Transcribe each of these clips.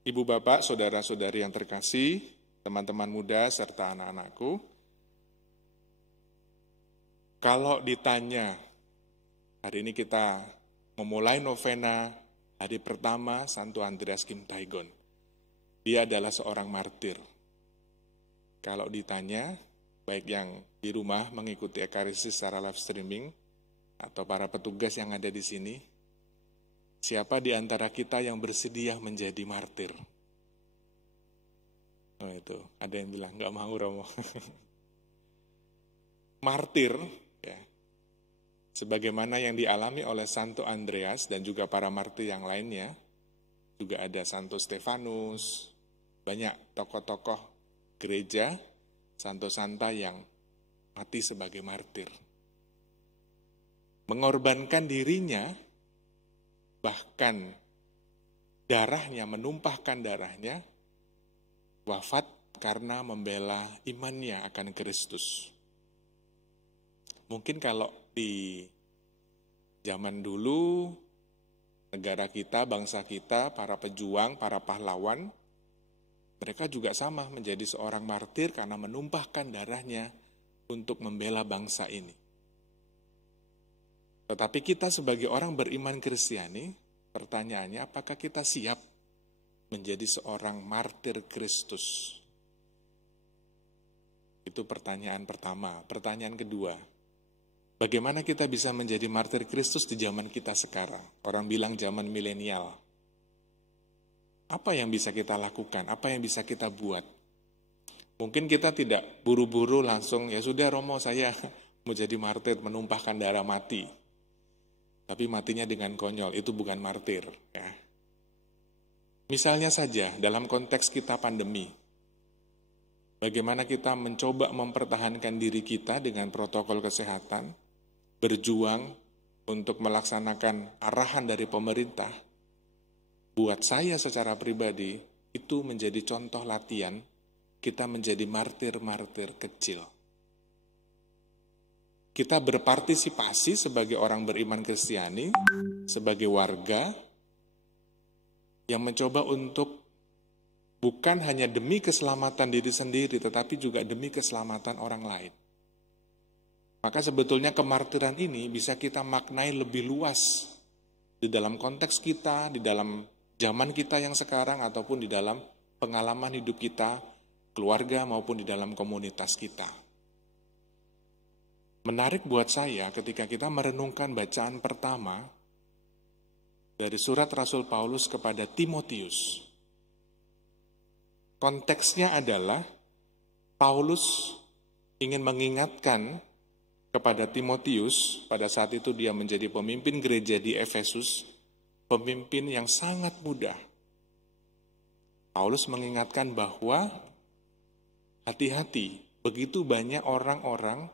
Ibu bapak, saudara-saudari yang terkasih, teman-teman muda serta anak-anakku, kalau ditanya, hari ini kita memulai novena hari pertama Santo Andreas Kim Taegon. Dia adalah seorang martir. Kalau ditanya, baik yang di rumah mengikuti Ekaristi secara live streaming, atau para petugas yang ada di sini, siapa di antara kita yang bersedia menjadi martir? Oh itu, ada yang bilang, nggak mau Romo. Martir, ya, sebagaimana yang dialami oleh Santo Andreas dan juga para martir yang lainnya, juga ada Santo Stefanus, banyak tokoh-tokoh gereja, Santo Santa yang mati sebagai martir. Mengorbankan dirinya, bahkan darahnya, menumpahkan darahnya, wafat karena membela imannya akan Kristus. Mungkin kalau di zaman dulu, negara kita, bangsa kita, para pejuang, para pahlawan, mereka juga sama menjadi seorang martir karena menumpahkan darahnya untuk membela bangsa ini. Tetapi kita sebagai orang beriman Kristiani, pertanyaannya apakah kita siap menjadi seorang martir Kristus? Itu pertanyaan pertama. Pertanyaan kedua, bagaimana kita bisa menjadi martir Kristus di zaman kita sekarang? Orang bilang zaman milenial. Apa yang bisa kita lakukan? Apa yang bisa kita buat? Mungkin kita tidak buru-buru langsung, ya sudah Romo saya mau jadi martir, menumpahkan darah mati. Tapi matinya dengan konyol, itu bukan martir. Ya. Misalnya saja, dalam konteks kita pandemi, bagaimana kita mencoba mempertahankan diri kita dengan protokol kesehatan, berjuang untuk melaksanakan arahan dari pemerintah. Buat saya secara pribadi, itu menjadi contoh latihan kita menjadi martir-martir kecil. Kita berpartisipasi sebagai orang beriman Kristiani, sebagai warga yang mencoba untuk bukan hanya demi keselamatan diri sendiri, tetapi juga demi keselamatan orang lain. Maka sebetulnya kemartiran ini bisa kita maknai lebih luas di dalam konteks kita, di dalam zaman kita yang sekarang, ataupun di dalam pengalaman hidup kita, keluarga maupun di dalam komunitas kita. Menarik buat saya ketika kita merenungkan bacaan pertama dari surat Rasul Paulus kepada Timotius. Konteksnya adalah Paulus ingin mengingatkan kepada Timotius, pada saat itu dia menjadi pemimpin gereja di Efesus, pemimpin yang sangat muda. Paulus mengingatkan bahwa hati-hati, begitu banyak orang-orang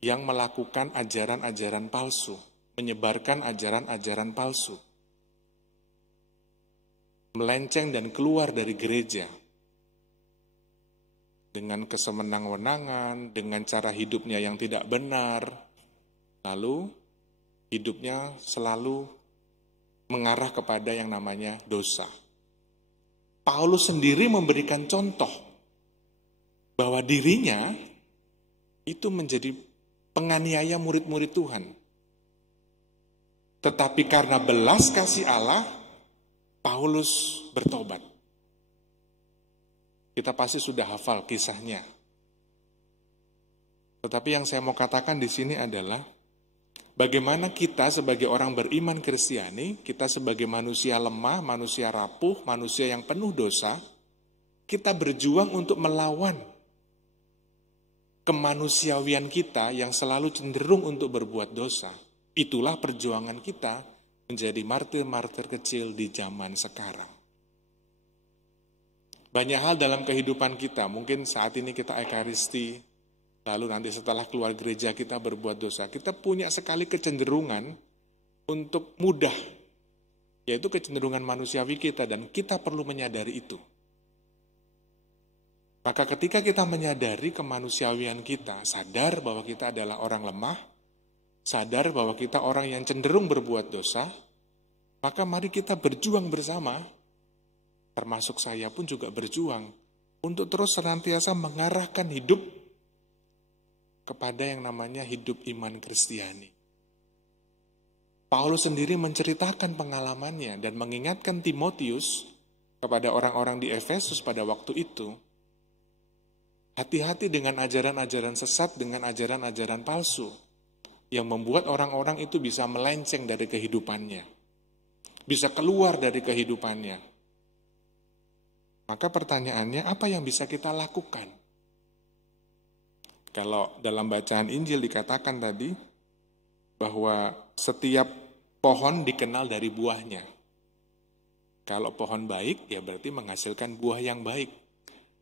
yang melakukan ajaran-ajaran palsu, menyebarkan ajaran-ajaran palsu, melenceng dan keluar dari gereja dengan kesemenang-wenangan, dengan cara hidupnya yang tidak benar, lalu hidupnya selalu mengarah kepada yang namanya dosa. Paulus sendiri memberikan contoh bahwa dirinya itu menjadi penganiaya murid-murid Tuhan. Tetapi karena belas kasih Allah, Paulus bertobat. Kita pasti sudah hafal kisahnya. Tetapi yang saya mau katakan di sini adalah bagaimana kita sebagai orang beriman Kristiani, kita sebagai manusia lemah, manusia rapuh, manusia yang penuh dosa, kita berjuang untuk melawan kemanusiawian kita yang selalu cenderung untuk berbuat dosa. Itulah perjuangan kita menjadi martir-martir kecil di zaman sekarang. Banyak hal dalam kehidupan kita, mungkin saat ini kita Ekaristi, lalu nanti setelah keluar gereja kita berbuat dosa, kita punya sekali kecenderungan untuk mudah, yaitu kecenderungan manusiawi kita, dan kita perlu menyadari itu. Maka ketika kita menyadari kemanusiawian kita, sadar bahwa kita adalah orang lemah, sadar bahwa kita orang yang cenderung berbuat dosa, maka mari kita berjuang bersama termasuk saya pun juga berjuang untuk terus senantiasa mengarahkan hidup kepada yang namanya hidup iman Kristiani. Paulus sendiri menceritakan pengalamannya dan mengingatkan Timotius kepada orang-orang di Efesus pada waktu itu, hati-hati dengan ajaran-ajaran sesat, dengan ajaran-ajaran palsu yang membuat orang-orang itu bisa melenceng dari kehidupannya, bisa keluar dari kehidupannya. Maka pertanyaannya, apa yang bisa kita lakukan? Kalau dalam bacaan Injil dikatakan tadi, bahwa setiap pohon dikenal dari buahnya. Kalau pohon baik, ya berarti menghasilkan buah yang baik.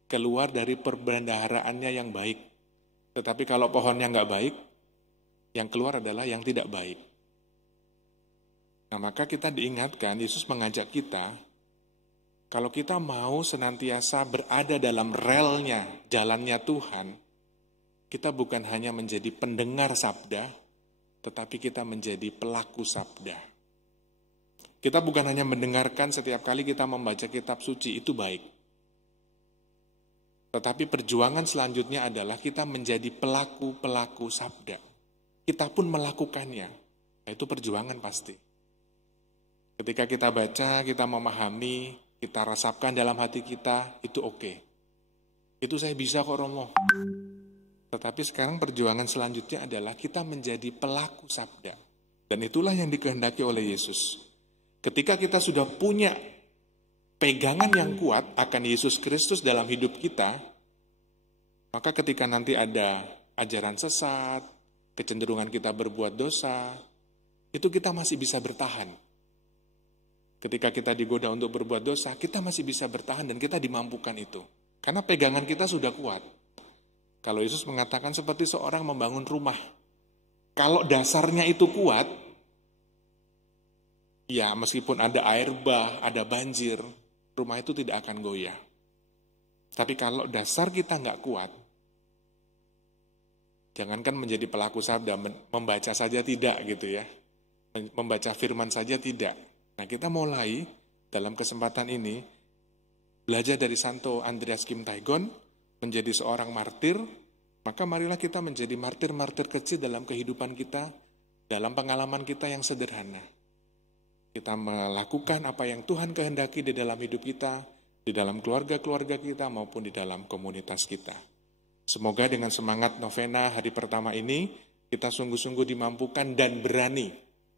Keluar dari perbendaharaannya yang baik. Tetapi kalau pohonnya nggak baik, yang keluar adalah yang tidak baik. Nah, maka kita diingatkan, Yesus mengajak kita, kalau kita mau senantiasa berada dalam relnya, jalannya Tuhan, kita bukan hanya menjadi pendengar sabda, tetapi kita menjadi pelaku sabda. Kita bukan hanya mendengarkan setiap kali kita membaca kitab suci, itu baik. Tetapi perjuangan selanjutnya adalah kita menjadi pelaku-pelaku sabda. Kita pun melakukannya. Nah, itu perjuangan pasti. Ketika kita baca, kita memahami, kita rasapkan dalam hati kita, itu oke. Itu saya bisa kok Romo. Tetapi sekarang perjuangan selanjutnya adalah kita menjadi pelaku sabda. Dan itulah yang dikehendaki oleh Yesus. Ketika kita sudah punya pegangan yang kuat akan Yesus Kristus dalam hidup kita, maka ketika nanti ada ajaran sesat, kecenderungan kita berbuat dosa, itu kita masih bisa bertahan. Ketika kita digoda untuk berbuat dosa, kita masih bisa bertahan dan kita dimampukan itu. Karena pegangan kita sudah kuat. Kalau Yesus mengatakan seperti seorang membangun rumah. Kalau dasarnya itu kuat, ya meskipun ada air bah, ada banjir, rumah itu tidak akan goyah. Tapi kalau dasar kita nggak kuat, jangankan menjadi pelaku sabda, membaca saja tidak gitu ya. Membaca firman saja tidak. Nah, kita mulai dalam kesempatan ini belajar dari Santo Andreas Kim Taegon menjadi seorang martir, maka marilah kita menjadi martir-martir kecil dalam kehidupan kita, dalam pengalaman kita yang sederhana. Kita melakukan apa yang Tuhan kehendaki di dalam hidup kita, di dalam keluarga-keluarga kita maupun di dalam komunitas kita. Semoga dengan semangat novena hari pertama ini, kita sungguh-sungguh dimampukan dan berani.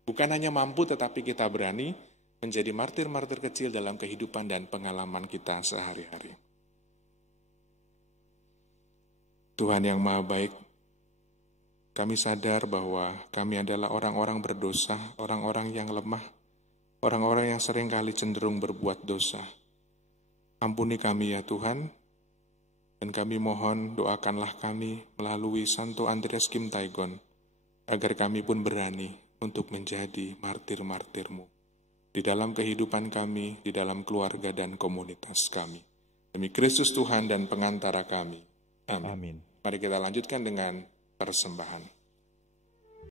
Bukan hanya mampu tetapi kita berani menjadi martir-martir kecil dalam kehidupan dan pengalaman kita sehari-hari. Tuhan yang Maha Baik, kami sadar bahwa kami adalah orang-orang berdosa, orang-orang yang lemah, orang-orang yang seringkali cenderung berbuat dosa. Ampuni kami ya Tuhan, dan kami mohon doakanlah kami melalui Santo Andreas Kim Taegon, agar kami pun berani untuk menjadi martir-martir-Mu di dalam kehidupan kami, di dalam keluarga dan komunitas kami. Demi Kristus Tuhan dan pengantara kami. Amin. Mari kita lanjutkan dengan persembahan.